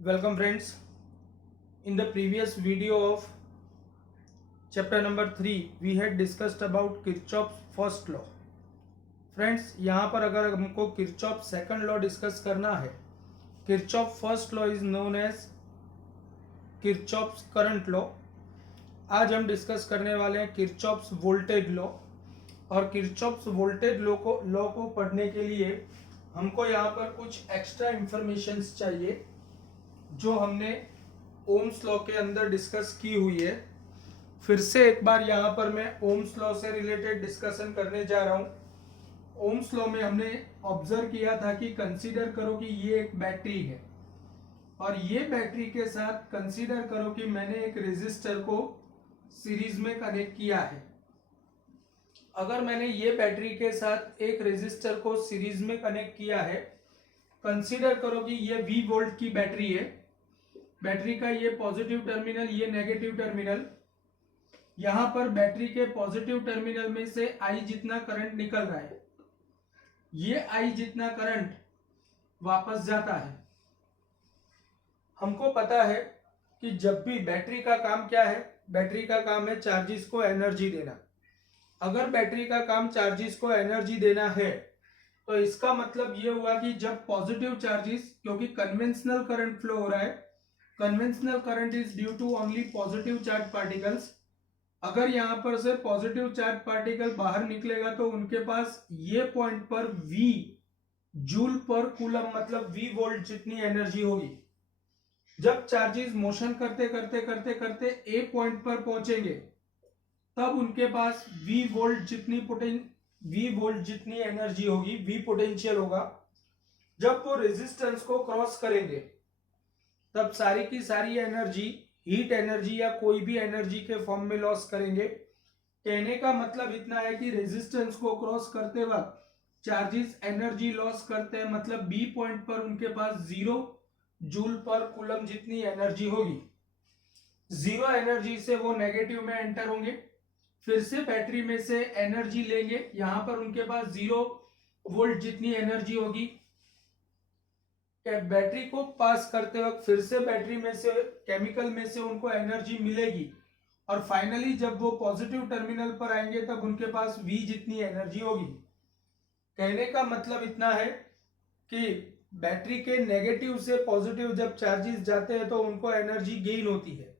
Welcome friends. In the previous video of chapter number 3 we had discussed about Kirchhoff's first law. Friends यहाँ पर अगर हमको Kirchhoff second law discuss करना है, Kirchhoff first law is known as Kirchhoff's current law. आज हम discuss करने वाले हैं किरचॉफ्स वोल्टेज लॉ। और किरचॉफ्स वोल्टेज लॉ को पढ़ने के लिए हमको यहाँ पर कुछ एक्स्ट्रा इंफॉर्मेशंस चाहिए जो हमने ओम्स लॉ के अंदर डिस्कस की हुई है। फिर से एक बार यहाँ पर मैं ओम्स लॉ से रिलेटेड डिस्कशन करने जा रहा हूँ। ओम्स लॉ में हमने ऑब्जर्व किया था कि कंसीडर करो कि ये एक बैटरी है और ये बैटरी के साथ कंसीडर करो कि मैंने एक रेजिस्टर को सीरीज में कनेक्ट किया है। अगर मैंने ये बैटरी के साथ एक रेजिस्टर को सीरीज में कनेक्ट किया है, कंसीडर करो कि ये V वोल्ट की बैटरी है। बैटरी का ये पॉजिटिव टर्मिनल, ये नेगेटिव टर्मिनल। यहां पर बैटरी के पॉजिटिव टर्मिनल में से I जितना करंट निकल रहा है, ये I जितना करंट वापस जाता है। हमको पता है कि जब भी बैटरी का काम क्या है, बैटरी का काम है चार्जेस को एनर्जी देना। अगर बैटरी का काम चार्जेस को एनर्जी देना है तो इसका मतलब ये हुआ कि जब पॉजिटिव चार्जेस, क्योंकि कन्वेंशनल करंट फ्लो हो रहा है, conventional current is due to only positive charge particles. अगर यहां पर से पॉजिटिव चार्ज पार्टिकल बाहर निकलेगा तो उनके पास ये पॉइंट पर V जूल पर कूलम मतलब V वोल्ट जितनी एनर्जी होगी। जब चार्जेस मोशन करते करते करते करते ए पॉइंट पर पहुंचेंगे तब उनके पास V वोल्ट जितनी एनर्जी होगी, V पोटेंशियल होगा। जब वो रेजिस्टेंस को क्रॉस करेंगे तब सारी की सारी एनर्जी, हीट एनर्जी या कोई भी एनर्जी के फॉर्म में लॉस करेंगे। कहने का मतलब इतना है कि रेजिस्टेंस को क्रॉस करते वक्त चार्जेस एनर्जी लॉस करते हैं, मतलब बी पॉइंट पर उनके पास 0 जूल पर कूलम जितनी एनर्जी होगी। 0 एनर्जी से वो नेगेटिव में एंटर होंगे, फिर से बैटरी में से एनर्जी लेंगे। यहां पर उनके पास 0 वोल्ट जितनी एनर्जी होगी। बैटरी को पास करते वक्त फिर से बैटरी में से, केमिकल में से उनको एनर्जी मिलेगी और फाइनली जब वो पॉजिटिव टर्मिनल पर आएंगे तब उनके पास V जितनी एनर्जी होगी। कहने का मतलब इतना है कि बैटरी के नेगेटिव से पॉजिटिव जब चार्जेस जाते हैं तो उनको एनर्जी गेन होती है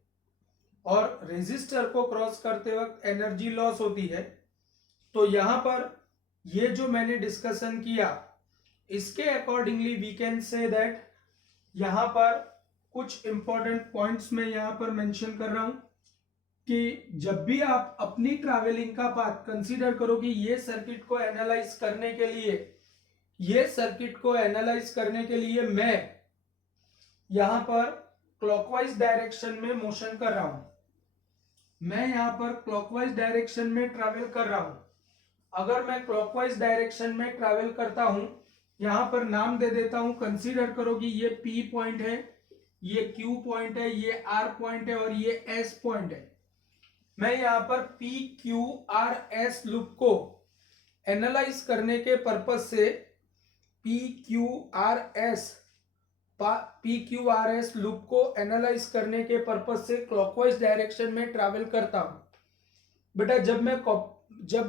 और रेजिस्टर को क्रॉस करते वक्त एनर्जी लॉस होती है। तो यहां पर ये जो मैंने डिस्कशन किया, इसके accordingly we can say that यहां पर कुछ इंपॉर्टेंट पॉइंट्स में यहां पर मेंशन कर रहा हूं कि जब भी आप अपनी ट्रैवलिंग का पाथ कंसीडर करो कि ये सर्किट को एनालाइज करने के लिए मैं यहां पर क्लॉकवाइज डायरेक्शन में मोशन कर रहा हूं, मैं यहां पर क्लॉकवाइज डायरेक्शन में ट्रैवल कर रहा हूं। अगर मैं क्लॉकवाइज डायरेक्शन में ट्रैवल करता हूं, यहां पर नाम दे देता हूं, कंसीडर करो कि ये P पॉइंट है, ये Q पॉइंट है, ये R पॉइंट है और ये S पॉइंट है। मैं यहां पर PQRS लूप को एनालाइज करने के पर्पज से PQRS लूप को एनालाइज करने के पर्पज से क्लॉकवाइज डायरेक्शन में ट्रैवल करता हूं। बेटा जब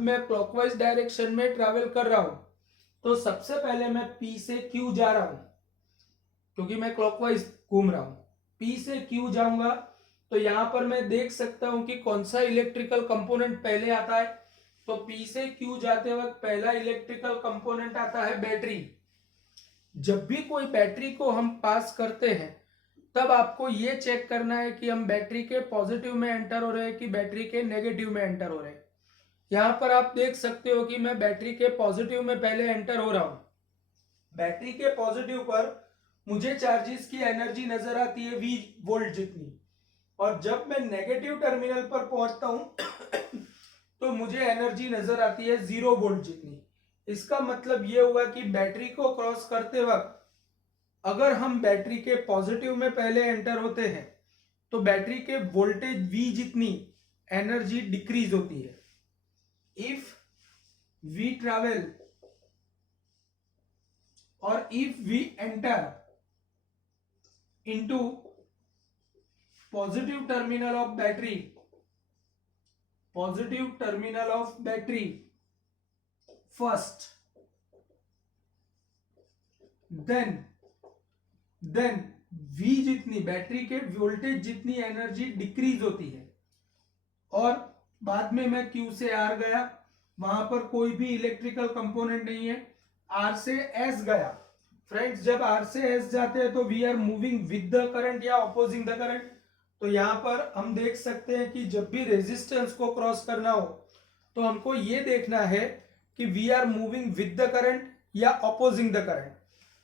मैं क्लॉकवाइज डायरेक्शन में ट्रैवल कर रहा हूं तो सबसे पहले मैं P से Q जा रहा हूं, क्योंकि मैं क्लॉकवाइज घूम रहा हूं। P से Q जाऊंगा तो यहां पर मैं देख सकता हूं कि कौन सा इलेक्ट्रिकल कंपोनेंट पहले आता है। तो P से Q जाते वक्त पहला इलेक्ट्रिकल कंपोनेंट आता है बैटरी। जब भी कोई बैटरी को हम पास करते हैं तब आपको यह चेक करना है कि हम बैटरी के पॉजिटिव में एंटर हो रहे हैं कि बैटरी के नेगेटिव में एंटर हो रहे हैं। यहां पर आप देख सकते हो कि मैं बैटरी के पॉजिटिव में पहले एंटर हो रहा हूं। बैटरी के पॉजिटिव पर मुझे चार्जेस की एनर्जी नजर आती है V वोल्ट जितनी, और जब मैं नेगेटिव टर्मिनल पर पहुंचता हूं तो मुझे एनर्जी नजर आती है 0 वोल्ट जितनी। इसका मतलब यह हुआ कि बैटरी को क्रॉस करते वक्त अगर हम बैटरी के पॉजिटिव में पहले एंटर होते हैं तो बैटरी के वोल्टेज V जितनी एनर्जी डिक्रीज होती है। इफ वी ट्रैवल और if we enter into positive terminal of battery, positive terminal of battery first, then V जितनी बैटरी के वोल्टेज जितनी एनर्जी डिक्रीज होती है, और बाद में मैं Q से R गया, वहां पर कोई भी इलेक्ट्रिकल कंपोनेंट नहीं है, R से S गया। फ्रेंड्स, जब R से S जाते हैं तो we are moving with the current या अपोजिंग द करंट। तो यहाँ पर हम देख सकते हैं कि जब भी रेजिस्टेंस को क्रॉस करना हो तो हमको ये देखना है कि we are moving with the current या अपोजिंग द करंट।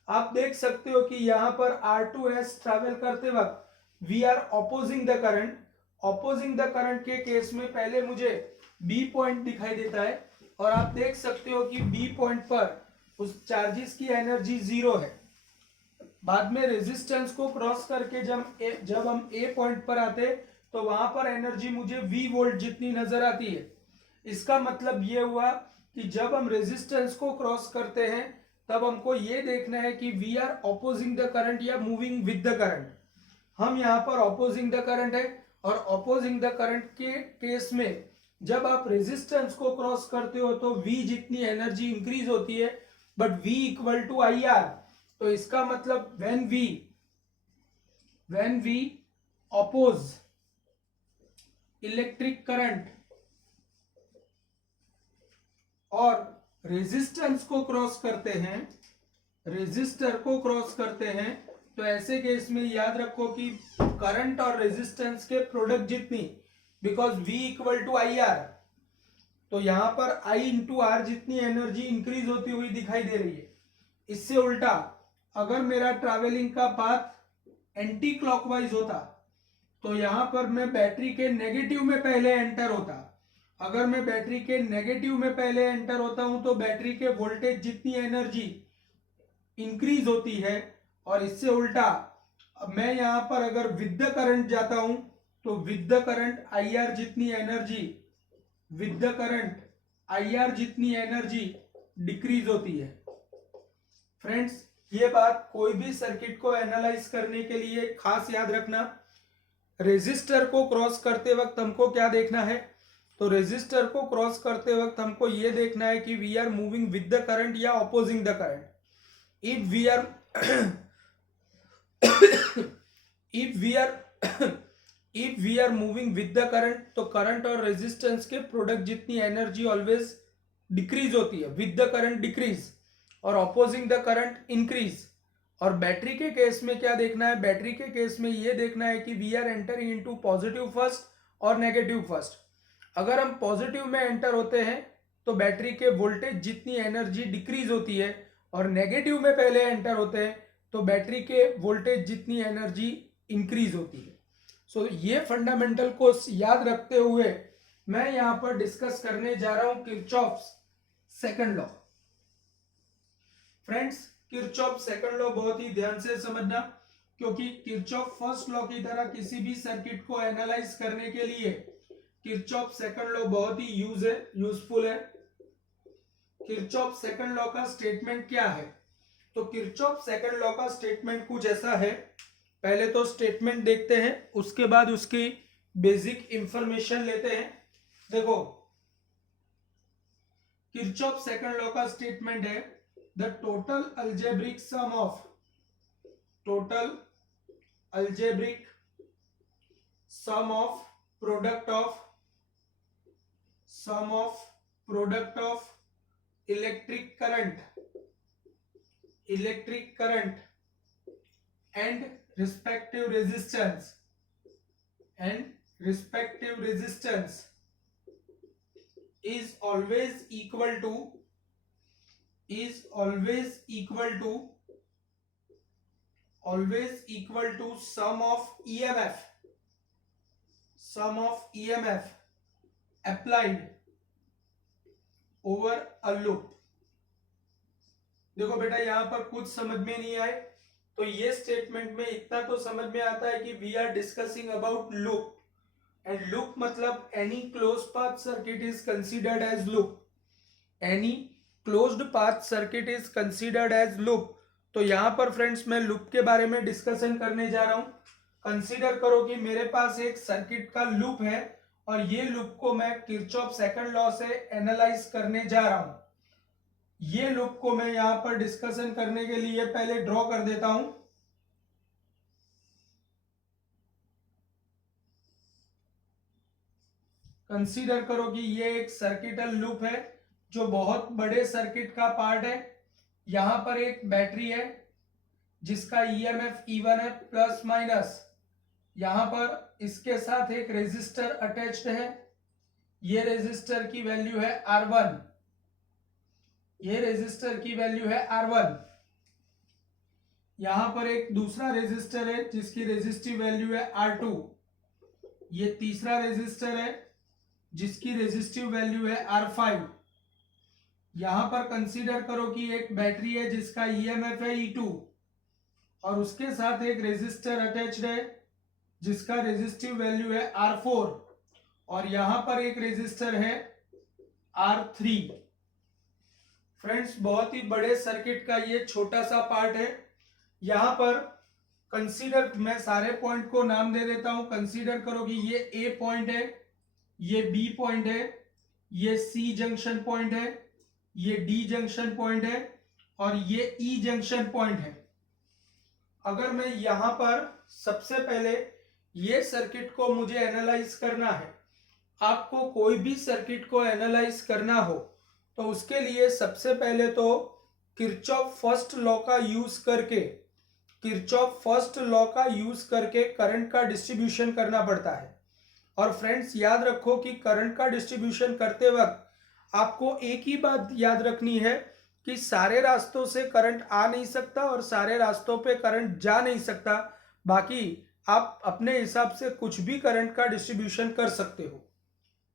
आप देख सकते हो कि यहाँ पर R2S ट्रैवल करते वक्त we are opposing the current. Opposing the current के केस में पहले मुझे B पॉइंट दिखाई देता है, और आप देख सकते हो कि B पॉइंट पर उस चार्जेस की एनर्जी 0 है। बाद में रेजिस्टेंस को क्रॉस करके जब हम A पॉइंट पर आते तो वहां पर एनर्जी मुझे V वोल्ट जितनी नजर आती है। इसका मतलब ये हुआ कि जब हम रेजिस्टेंस को क्रॉस करते हैं तब हमको ये देखना है कि we are opposing the current या मूविंग विद द करंट। हम यहाँ पर अपोजिंग द करंट है, और अपोजिंग द करंट के केस में जब आप रेजिस्टेंस को क्रॉस करते हो तो V जितनी एनर्जी इंक्रीज होती है, but V equal to IR। तो इसका मतलब when we oppose electric current और रेजिस्टेंस को क्रॉस करते हैं, रेजिस्टर को क्रॉस करते हैं, तो ऐसे केस में याद रखो कि करंट और रेजिस्टेंस के प्रोडक्ट जितनी, because V equal to IR, तो यहां पर I इंटू R जितनी एनर्जी इंक्रीज होती हुई दिखाई दे रही है। इससे उल्टा अगर मेरा ट्रैवलिंग का पाथ एंटी क्लॉकवाइज होता तो यहां पर मैं बैटरी के नेगेटिव में पहले एंटर होता। अगर मैं बैटरी के नेगेटिव में पहले एंटर होता हूं तो बैटरी के वोल्टेज जितनी एनर्जी इंक्रीज होती है, और इससे उल्टा मैं यहां पर अगर विद द करंट जाता हूं तो विद द करंट IR जितनी energy, with the current IR जितनी एनर्जी डिक्रीज होती है। फ्रेंड्स, ये बात कोई भी सर्किट को एनालाइज करने के लिए खास याद रखना। रेजिस्टर को क्रॉस करते वक्त हमको क्या देखना है, तो रेजिस्टर को क्रॉस करते वक्त हमको ये देखना है कि we are moving with the current या opposing the current. If we are moving with the current, तो करंट और रेजिस्टेंस के प्रोडक्ट जितनी एनर्जी ऑलवेज डिक्रीज होती है, विद द करंट डिक्रीज, और अपोजिंग द करंट इंक्रीज। और बैटरी के केस में क्या देखना है, बैटरी के केस में ये देखना है कि we are entering into positive first और नेगेटिव फर्स्ट। अगर हम पॉजिटिव में एंटर होते हैं तो बैटरी के वोल्टेज जितनी एनर्जी डिक्रीज होती है, और नेगेटिव में पहले एंटर होते हैं तो बैटरी के वोल्टेज जितनी एनर्जी इंक्रीज होती है। सो ये फंडामेंटल को याद रखते हुए मैं यहां पर डिस्कस करने जा रहा हूं Kirchhoff's second law. Friends, Kirchhoff second law बहुत ही ध्यान से समझना, क्योंकि किरचॉफ फर्स्ट लॉ की तरह किसी भी सर्किट को एनालाइज करने के लिए किरचॉफ सेकंड लॉ बहुत ही यूजफुल है। किरचॉफ सेकंड लॉ का स्टेटमेंट क्या है, तो किरचॉफ सेकंड लॉ का स्टेटमेंट कुछ ऐसा है। पहले तो स्टेटमेंट देखते हैं, उसके बाद उसकी बेसिक इंफॉर्मेशन लेते हैं। देखो, किरचॉफ सेकंड लॉ का स्टेटमेंट है the total algebraic sum of product of electric current and respective resistance is always equal to sum of EMF applied over a loop। देखो बेटा, यहां पर कुछ समझ में नहीं आए तो ये स्टेटमेंट में इतना तो समझ में आता है कि we are discussing about loop, and loop मतलब any closed path circuit is considered as loop. Any closed path circuit is considered as loop. तो यहाँ पर फ्रेंड्स मैं लूप के बारे में डिस्कशन करने जा रहा हूँ। कंसीडर करो कि मेरे पास एक सर्किट का लूप है और ये लूप को मैं किरचॉफ सेकंड लॉ से एनालाइज करने जा रहा हूँ। ये लूप को मैं यहाँ पर डिस्कशन करने के लिए पहले ड्रॉ कर देता हूं। कंसीडर करो कि ये एक सर्किटल लूप है जो बहुत बड़े सर्किट का पार्ट है। यहां पर एक बैटरी है जिसका ईएमएफ E1 है प्लस माइनस। यहां पर इसके साथ एक रेजिस्टर अटैच्ड है। ये रेजिस्टर की वैल्यू है R1। ये रेजिस्टर की वैल्यू है R1। यहां पर एक दूसरा रेजिस्टर है जिसकी रेजिस्टिव वैल्यू है R2। ये तीसरा रेजिस्टर है जिसकी रेजिस्टिव वैल्यू है R5। यहां पर कंसीडर करो कि एक बैटरी है जिसका ईएमएफ है E2 और उसके साथ एक रेजिस्टर अटैच्ड है जिसका रेजिस्टिव वैल्यू है R4 और यहां पर एक रेजिस्टर है R3। फ्रेंड्स, बहुत ही बड़े सर्किट का ये छोटा सा पार्ट है। यहां पर कंसीडर, मैं सारे पॉइंट को नाम दे देता हूं। कंसीडर करो कि ये ए पॉइंट है, ये बी पॉइंट है, ये सी जंक्शन पॉइंट है, ये डी जंक्शन पॉइंट है और ये ई जंक्शन पॉइंट है। अगर मैं यहां पर सबसे पहले ये सर्किट को मुझे एनालाइज करना है, आपको कोई भी सर्किट को एनालाइज करना हो तो उसके लिए सबसे पहले तो किरचॉफ फर्स्ट लॉ का यूज करके, किरचॉफ फर्स्ट लॉ का यूज करके करंट का डिस्ट्रीब्यूशन करना पड़ता है। और फ्रेंड्स, याद रखो कि करंट का डिस्ट्रीब्यूशन करते वक्त आपको एक ही बात याद रखनी है कि सारे रास्तों से करंट आ नहीं सकता और सारे रास्तों पे करंट जा नहीं सकता। बाकी आप अपने हिसाब से कुछ भी करंट का डिस्ट्रीब्यूशन कर सकते हो।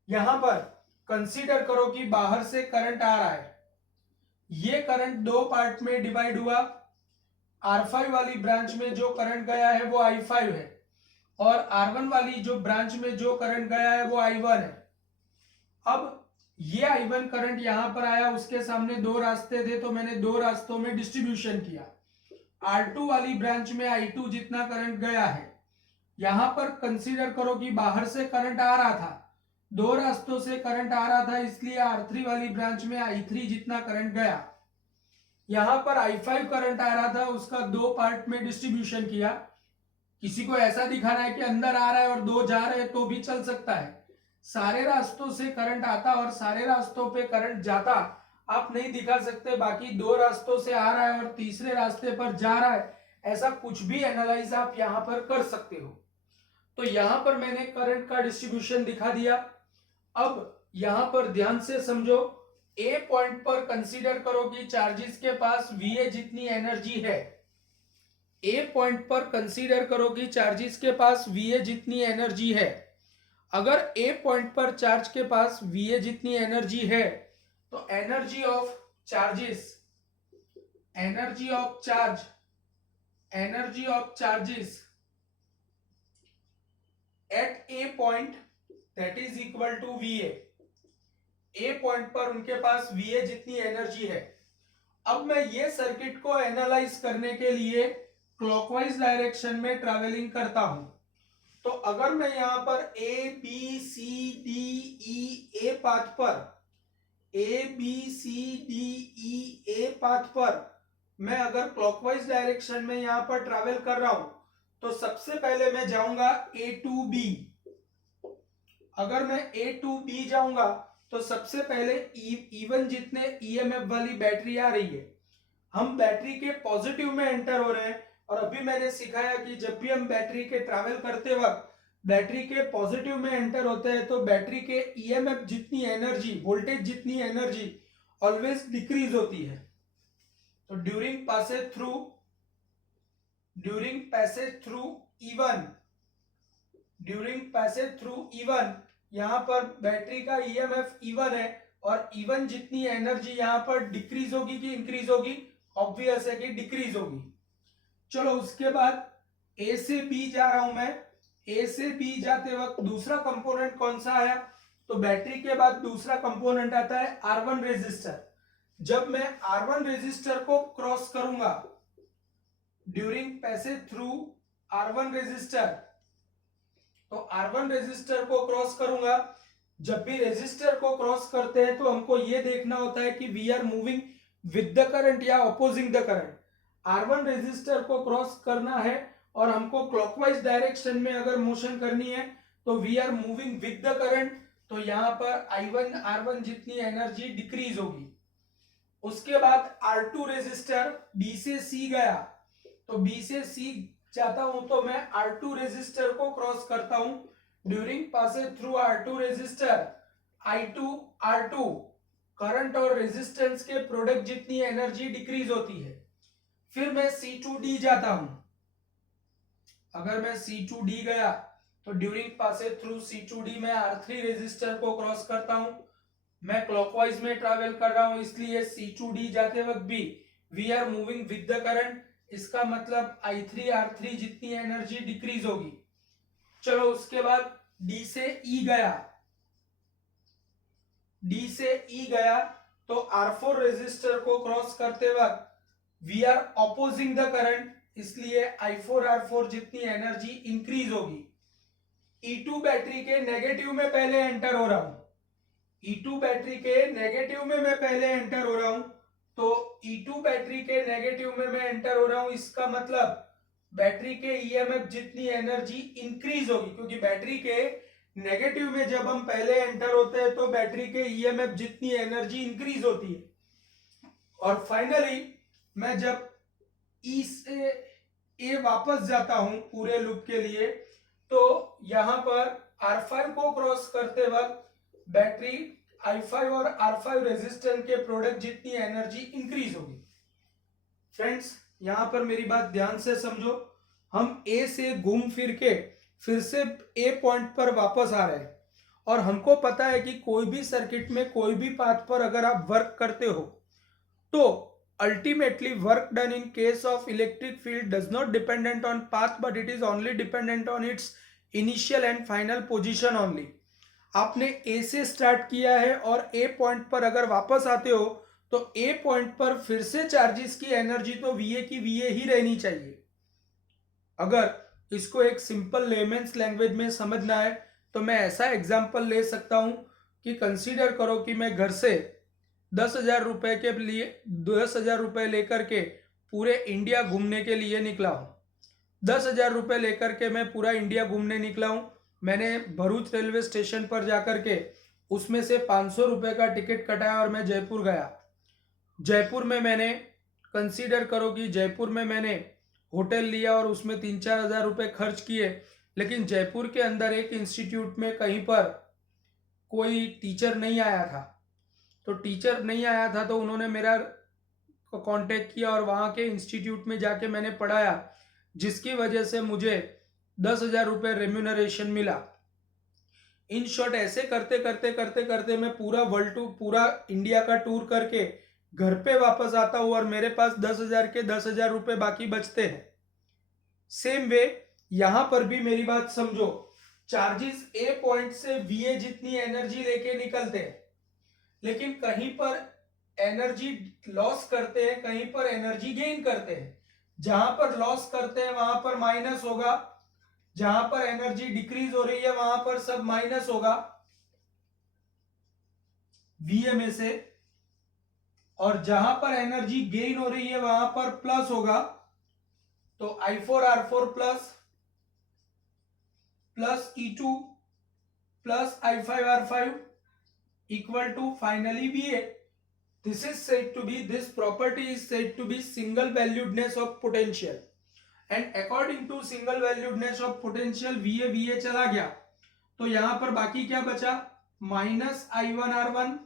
यहां पर कंसीडर करो कि बाहर से करंट आ रहा है। ये करंट दो पार्ट में डिवाइड हुआ। R5 वाली ब्रांच में जो करंट गया है वो I5 है और R1 वाली जो ब्रांच में जो करंट गया है वो I1 है। अब ये I1 करंट यहां पर आया, उसके सामने दो रास्ते थे तो मैंने दो रास्तों में डिस्ट्रीब्यूशन किया। R2 वाली ब्रांच में I2 जितना करंट गया है। यहां पर कंसीडर करो कि बाहर से करंट आ रहा था, दो रास्तों से करंट आ रहा था, इसलिए R3 वाली ब्रांच में I3 जितना करंट गया। यहां पर I5 करंट आ रहा था, उसका दो पार्ट में डिस्ट्रीब्यूशन किया। किसी को ऐसा दिखाना है कि अंदर आ रहा है और दो जा रहे हैं तो भी चल सकता है। सारे रास्तों से करंट आता और सारे रास्तों पे करंट जाता आप नहीं दिखा सकते। बाकी दो रास्तों से आ रहा है और तीसरे रास्ते पर जा रहा है, ऐसा कुछ भी एनालाइज आप यहां पर कर सकते हो। तो यहां पर मैंने करंट का डिस्ट्रीब्यूशन दिखा दिया। अब यहां पर ध्यान से समझो, ए पॉइंट पर कंसीडर करो कि चार्जेस के पास VA जितनी एनर्जी है। ए पॉइंट पर कंसीडर करो कि चार्जेस के पास VA जितनी एनर्जी है। अगर ए पॉइंट पर चार्ज के पास VA जितनी एनर्जी है तो energy of charges, energy of charge, energy of charges at A point that is equal to VA। A point पर उनके पास VA जितनी एनर्जी है। अब मैं ये सर्किट को एनालाइज करने के लिए क्लॉकवाइज डायरेक्शन में ट्रैवलिंग करता हूं। तो अगर मैं यहां पर A B C D E A path पर, A B C D E A path पर मैं अगर क्लॉकवाइज डायरेक्शन में यहां पर ट्रैवल कर रहा हूं तो सबसे पहले मैं जाऊंगा A to B। अगर मैं A to B जाऊंगा तो सबसे पहले E1 जितने EMF वाली बैटरी आ रही है, हम बैटरी के पॉजिटिव में एंटर हो रहे हैं। और अभी मैंने सिखाया कि जब भी हम बैटरी के ट्रैवल करते वक्त बैटरी के पॉजिटिव में एंटर होते हैं तो बैटरी के EMF जितनी एनर्जी, वोल्टेज जितनी एनर्जी ऑलवेज डिक्रीज होती है। तो during passage through E1, during passage through E1 यहां पर बैटरी का EMF E1 है और E1 जितनी एनर्जी यहां पर डिक्रीज होगी कि इंक्रीज होगी? ऑब्वियस है कि डिक्रीज होगी। चलो, उसके बाद A से B जा रहा हूं मैं। A से B जाते वक्त दूसरा कंपोनेंट कौन सा आया? तो बैटरी के बाद दूसरा कंपोनेंट आता है R1 रेजिस्टर। जब मैं R1 रेजिस्टर को क्रॉस करूंगा during passage through R1 resistor. तो R1 रेजिस्टर को क्रॉस करूंगा। जब भी रेजिस्टर को क्रॉस करते हैं तो हमको ये देखना होता है कि we are moving with the current या opposing the current. R1 resistor को क्रॉस करना है और हमको क्लॉकवाइज डायरेक्शन में अगर मोशन करनी है तो we are moving with the current. तो यहाँ पर I1 R1 जितनी एनर्जी डिक्रीज होगी। उसके बाद R2 रेजिस्टर B से C गया, तो B से C जाता हूं तो मैं R2 रेजिस्टर को क्रॉस करता हूं। During passage through R2 resistor I2 R2 current और रेजिस्टेंस के प्रोडक्ट जितनी एनर्जी डिक्रीज होती है। फिर मैं C2D जाता हूं। अगर मैं C2D गया तो ड्यूरिंग पासेज थ्रू C2D में R3 रेजिस्टर को क्रॉस करता हूं। मैं क्लॉकवाइज में ट्रैवल कर रहा हूं, इसलिए C2D जाते वक्त भी we are moving with the current. इसका मतलब I3 R3 जितनी एनर्जी डिक्रीज होगी। चलो उसके बाद D से E गया, D से E गया तो R4 रेजिस्टर को क्रॉस करते वक्त we are opposing the current, इसलिए I4 R4 जितनी एनर्जी इंक्रीज होगी। E2 बैटरी के नेगेटिव में पहले एंटर हो रहा हूं। E2 बैटरी के नेगेटिव में मैं पहले एंटर हो रहा हूं, तो E2 बैटरी के नेगेटिव में मैं एंटर हो रहा हूं। इसका मतलब बैटरी के EMF जितनी एनर्जी इंक्रीज होगी, क्योंकि बैटरी के नेगेटिव में जब हम पहले एंटर होते हैं तो बैटरी के EMF जितनी एनर्जी इंक्रीज होती है। और फाइनली मैं जब E से A वापस जाता हूं पूरे लूप के लिए, तो यहां पर R5 को क्रॉस करते वक्त बैटरी I5 और R5 रेजिस्टेंस के प्रोडक्ट जितनी एनर्जी इंक्रीज होगी। फ्रेंड्स यहां पर मेरी बात ध्यान से समझो। हम A से घूम फिर के फिर से A पॉइंट पर वापस आ रहे हैं और हमको पता है कि कोई भी सर्किट में कोई भी पाथ पर अगर आप वर्क करते हो तो ultimately work done in case of electric field does not dependent on path but it is only dependent on its initial and final position only। आपने A से स्टार्ट किया है और A पॉइंट पर अगर वापस आते हो तो A पॉइंट पर फिर से चार्जेस की एनर्जी तो VA की VA ही रहनी चाहिए। अगर इसको एक सिंपल लेमेन्स लैंग्वेज में समझना है तो मैं ऐसा एग्जांपल ले सकता हूं कि कंसीडर करो कि मैं घर से 10,000 रुपए के लिए 10,000 रुपए लेकर के पूरे इंडिया घूमने के लिए निकला हूं। 10,000 रुपए लेकर के मैं पूरा इंडिया घूमने निकला हूं। मैंने भरूच रेलवे स्टेशन पर जाकर के उसमें से 500 रुपए का टिकट कटाया और मैं जयपुर गया। जयपुर में मैंने कंसीडर करो कि जयपुर में मैंने होटल लिया और उसमें 3-4 हज़ार रुपए खर्च किए, लेकिन जयपुर के अंदर एक इंस्टीट्यूट में कहीं पर कोई टीचर नहीं आया था। तो टीचर नहीं आया था तो उन्होंने मेरा कांटेक्ट किया और वहाँ के इंस्टीट्यूट में जाके मैंने पढ़ाया, जिसकी वजह से मुझे 10,000 रुपये रेम्यूनरेशन मिला। इन शॉर्ट ऐसे करते करते करते करते मैं पूरा पूरा इंडिया का टूर करके घर पे वापस आता हूँ और मेरे पास 10,000 के 10,000 रुपये बाकी बचते हैं। सेम वे यहां पर भी मेरी बात समझो। चार्जेस A पॉइंट से VA जितनी एनर्जी लेके निकलते हैं, लेकिन कहीं पर एनर्जी लॉस करते हैं, कहीं पर एनर्जी गेन करते हैं। जहां पर लॉस करते हैं वहां पर माइनस होगा, जहां पर एनर्जी डिक्रीज हो रही है वहां पर सब माइनस होगा VA में से, और जहां पर एनर्जी गेन हो रही है वहां पर प्लस होगा। तो I4 R4 plus E2 plus I5 R5 equal to finally VA. This property is said to be single valuedness of potential, and according to single valuedness of potential VA चला गया, तो यहां पर बाकी क्या बचा? Minus I1 R1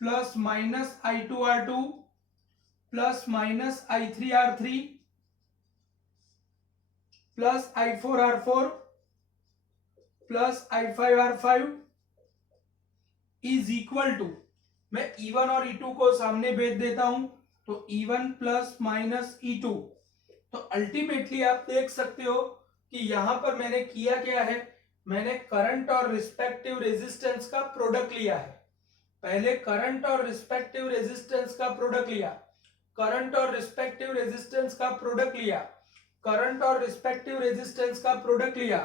plus minus I2 R2 plus minus I3 R3 plus I4 R4 plus I5 R5 is equal to, मैं E1 और E2 को सामने भेज देता हूं तो E1 प्लस माइनस E2। तो अल्टीमेटली आप देख सकते हो कि यहां पर मैंने किया क्या है, मैंने करंट और रिस्पेक्टिव रेजिस्टेंस का प्रोडक्ट लिया है। पहले करंट और रिस्पेक्टिव रेजिस्टेंस का प्रोडक्ट लिया, करंट और रिस्पेक्टिव रेजिस्टेंस का प्रोडक्ट लिया, करंट और रिस्पेक्टिव रेजिस्टेंस का प्रोडक्ट लिया,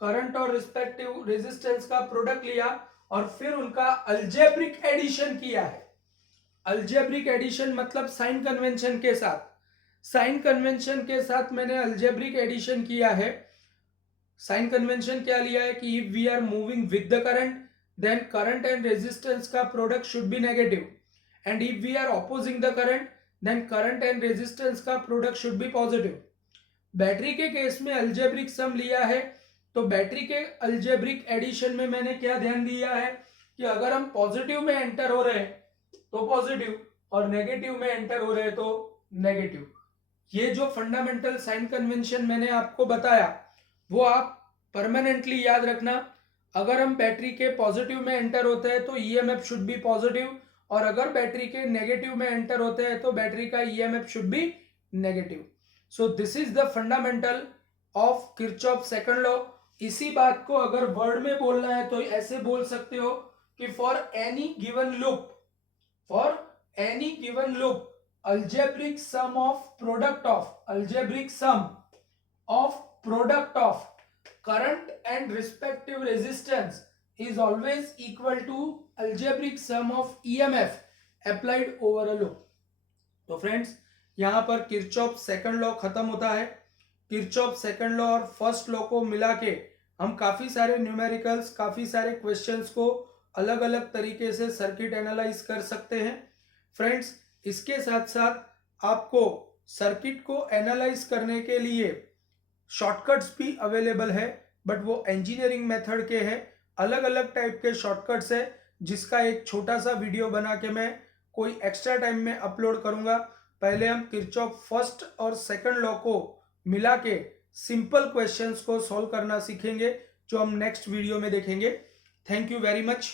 करंट और रिस्पेक्टिव रेजिस्टेंस का प्रोडक्ट लिया और फिर उनका अलजेब्रिक एडिशन किया है। अलजेब्रिक एडिशन मतलब साइन कन्वेंशन के साथ, साइन कन्वेंशन के साथ मैंने अलजेब्रिक एडिशन किया है। साइन कन्वेंशन क्या लिया है कि if we are moving with the current then current and resistance का product should be negative, and if we are opposing the current then current and resistance का product should be positive. Battery के case में algebraic sum लिया है, तो battery के algebraic addition में मैंने क्या ध्यान दिया है कि अगर हम पॉजिटिव में एंटर हो रहे हैं तो पॉजिटिव और नेगेटिव में एंटर हो रहे हैं तो नेगेटिव। ये जो फंडामेंटल साइन कन्वेंशन मैंने आपको बताया वो आप परमानेंटली याद रखना। अगर हम बैटरी के पॉजिटिव में एंटर होते हैं तो ईएमएफ शुड बी पॉजिटिव, और अगर बैटरी के नेगेटिव में एंटर होते हैं तो बैटरी का EMF should be negative. So this is the fundamental of Kirchhoff second law. इसी बात को अगर वर्ड में बोलना है तो ऐसे बोल सकते हो कि for any given loop, for any given loop algebraic sum of product of algebraic sum of product of current and respective resistance is always equal to algebraic sum of EMF applied over a loop। तो friends यहां पर Kirchhoff second law खत्म होता है। Kirchhoff second law और first law को मिला के हम काफी सारे न्यूमेरिकल्स, काफी सारे क्वेश्चंस को अलग अलग तरीके से सर्किट एनालाइज कर सकते हैं। फ्रेंड्स इसके साथ साथ आपको सर्किट को एनालाइज करने के लिए शॉर्टकट्स भी अवेलेबल है, बट वो इंजीनियरिंग मेथड के हैं। अलग अलग टाइप के शॉर्टकट्स है जिसका एक छोटा सा वीडियो बना के मैं कोई एक्स्ट्रा टाइम में अपलोड करूंगा। पहले हम किरचॉफ फर्स्ट और सेकंड लॉ को मिला के सिंपल क्वेश्चंस को सॉल्व करना सीखेंगे जो हम नेक्स्ट वीडियो में देखेंगे। Thank you very much.